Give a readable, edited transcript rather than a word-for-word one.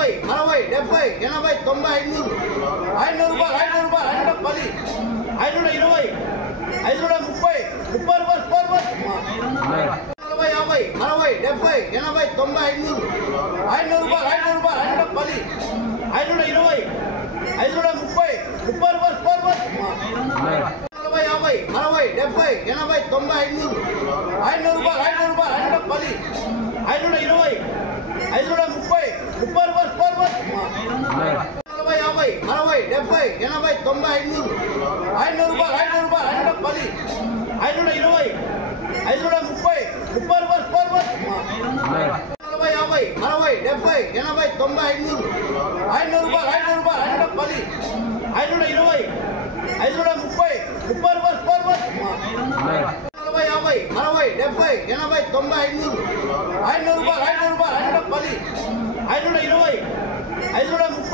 50, 60, 70, 80, 90, 500 రూపాయలు 510, 520, 530, 30 రూపాయలు square foot 40, 50, 60, 70, 80, 90, 500 రూపాయలు 510, 520, 530, 30 రూపాయలు స్క్వేర్ ఫుట్ 40, 50, 60, 70, 80, 90, 500 రూపాయలు 510, 520, 530, 30 రూపాయలు స్క్వేర్ ఫుట్ 40, 50, 60, 70, 80, 90, 500 రూపాయలు 510, 520, 530, 30 రూపాయలు స్క్వేర్ ఫుట్ 40, 50, 60, 70, 80, 90, 500 రూపాయలు 510, 520, 530, 30 రూపాయలు స్క్వేర్ ఫుట్ 40, 50, 60, 70, 80, 90, 500 రూపాయలు 510, 520, 530,